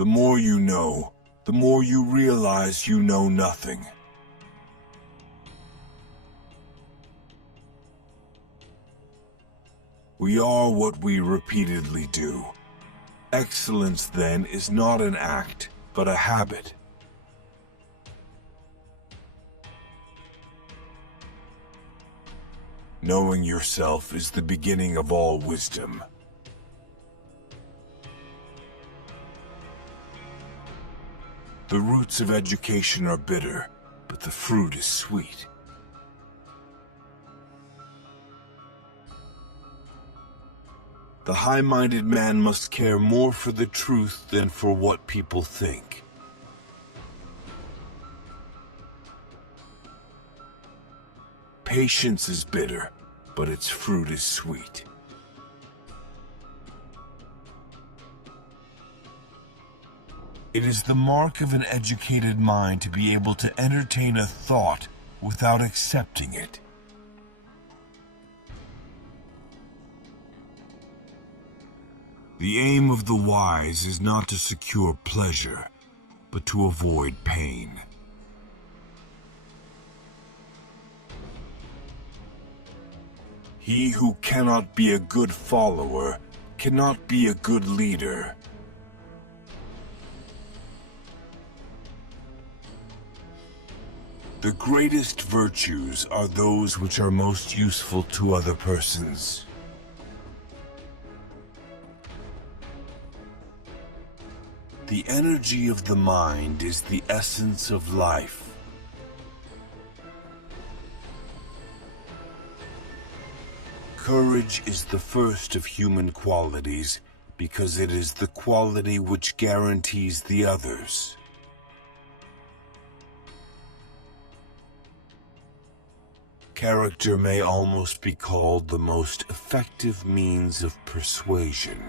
The more you know, the more you realize you know nothing. We are what we repeatedly do. Excellence, then, is not an act, but a habit. Knowing yourself is the beginning of all wisdom. The roots of education are bitter, but the fruit is sweet. The high-minded man must care more for the truth than for what people think. Patience is bitter, but its fruit is sweet. It is the mark of an educated mind to be able to entertain a thought without accepting it. The aim of the wise is not to secure pleasure, but to avoid pain. He who cannot be a good follower cannot be a good leader. The greatest virtues are those which are most useful to other persons. The energy of the mind is the essence of life. Courage is the first of human qualities because it is the quality which guarantees the others. Character may almost be called the most effective means of persuasion.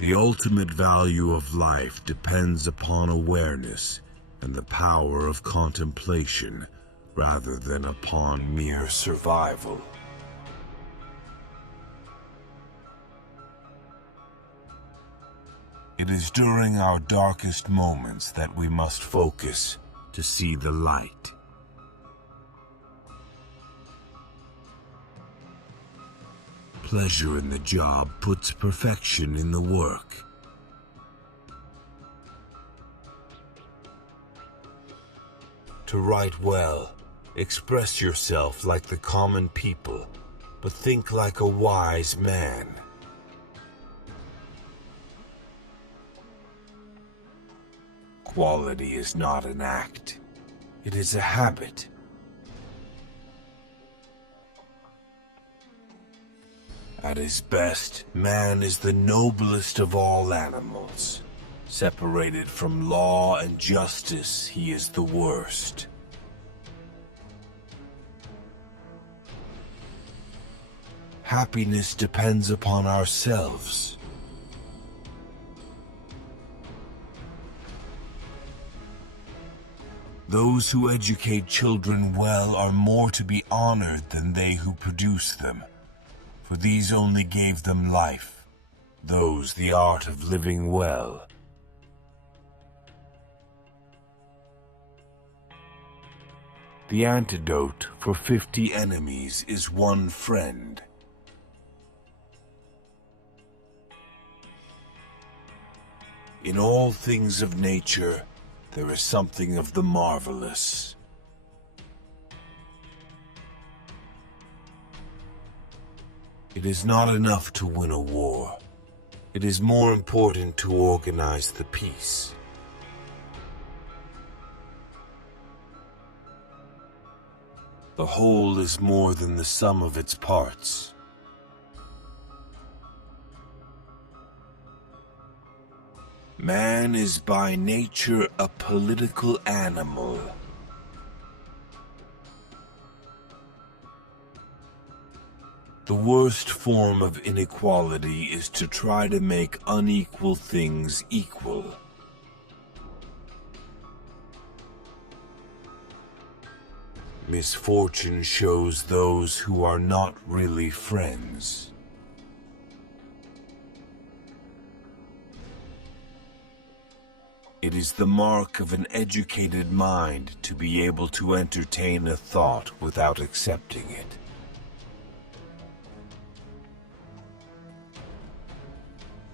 The ultimate value of life depends upon awareness and the power of contemplation rather than upon mere survival. It is during our darkest moments that we must focus to see the light. Pleasure in the job puts perfection in the work. To write well, express yourself like the common people, but think like a wise man. Quality is not an act, it is a habit. At his best, man is the noblest of all animals. Separated from law and justice, he is the worst. Happiness depends upon ourselves. Those who educate children well are more to be honored than they who produce them, for these only gave them life, those the art of living well. The antidote for 50 enemies is one friend. In all things of nature, there is something of the marvelous. It is not enough to win a war. It is more important to organize the peace. The whole is more than the sum of its parts. Man is by nature a political animal. The worst form of inequality is to try to make unequal things equal. Misfortune shows those who are not really friends. It is the mark of an educated mind to be able to entertain a thought without accepting it.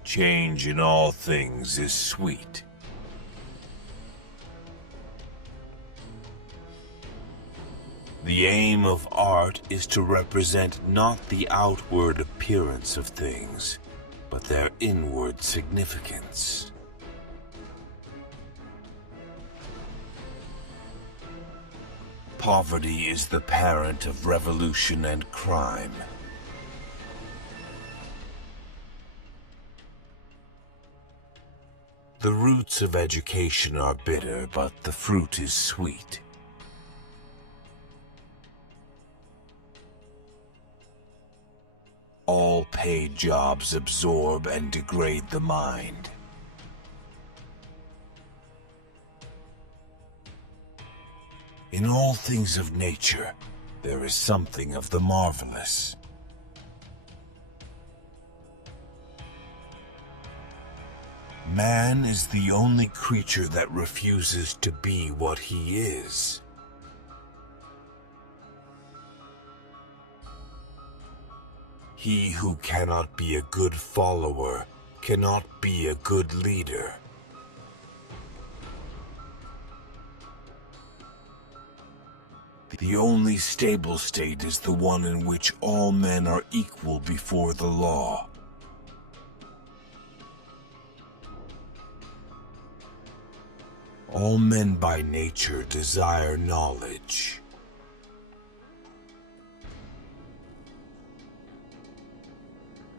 Change in all things is sweet. The aim of art is to represent not the outward appearance of things, but their inward significance. Poverty is the parent of revolution and crime. The roots of education are bitter, but the fruit is sweet. All paid jobs absorb and degrade the mind. In all things of nature, there is something of the marvelous. Man is the only creature that refuses to be what he is. He who cannot be a good follower cannot be a good leader. The only stable state is the one in which all men are equal before the law. All men by nature desire knowledge.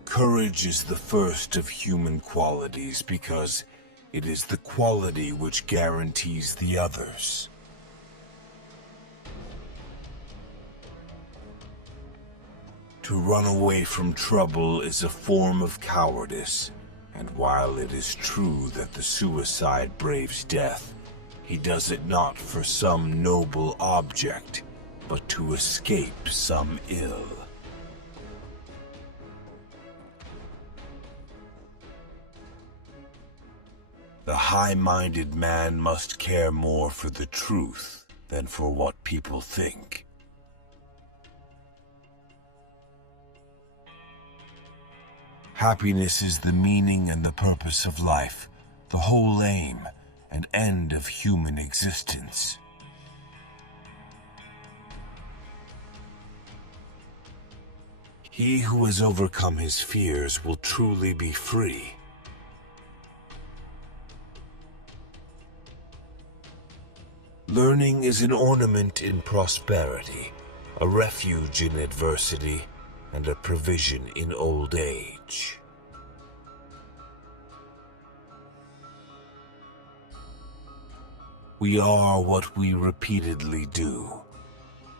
Courage is the first of human qualities because it is the quality which guarantees the others. To run away from trouble is a form of cowardice, and while it is true that the suicide braves death, he does it not for some noble object, but to escape some ill. The high-minded man must care more for the truth than for what people think. Happiness is the meaning and the purpose of life, the whole aim and end of human existence. He who has overcome his fears will truly be free. Learning is an ornament in prosperity, a refuge in adversity, and a provision in old age. We are what we repeatedly do.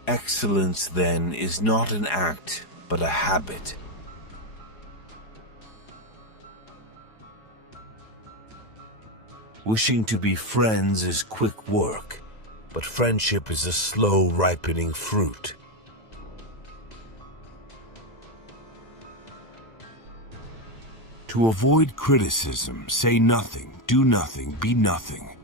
Excellence, then, is not an act, but a habit. Wishing to be friends is quick work, but friendship is a slow ripening fruit. To avoid criticism, say nothing, do nothing, be nothing.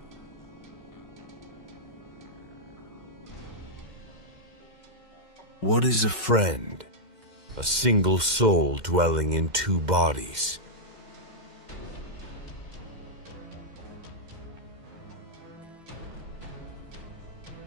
What is a friend? A single soul dwelling in two bodies.